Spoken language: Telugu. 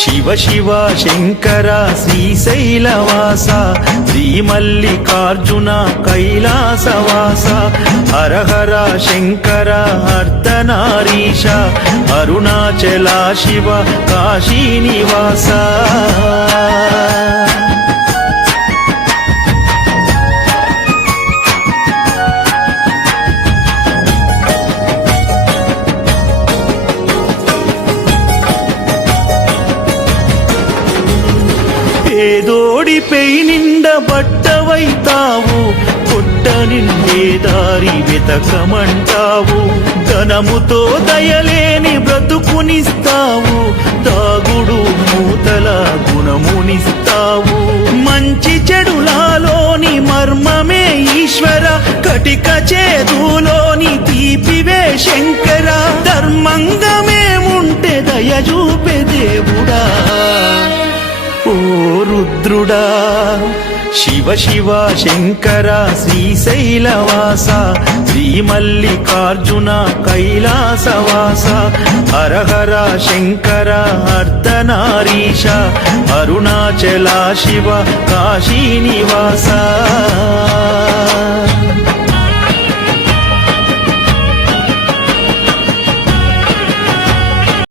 శివ శివ శంకర శ్రీశైలవాస శ్రీ మల్లికార్జున కైలాసవాస హర హర శంకర అర్ధనారీశ అరుణాచల శివ కాశీ నివాస పేదోడిపై నిండ బట్టవైతావు పొట్ట నిండే దారి వెతకమంటావు ధనముతో దయలేని బ్రతుకునిస్తావు దాగుడు మూతల గుణమునిస్తావు మంచి చెడులాలోని మర్మమే ఈశ్వర కటిక చేదులోని తీపివే శంకర ధర్మంగమేముంటే దయ చూపే దేవుడా ఓ రుద్రుడా శివ శివ శంకర శ్రీశైలవాస శ్రీ మల్లికార్జున కైలాసవాస హర హర శంకర అర్ధనారీశ అరుణాచల శివ కాశీ నివాస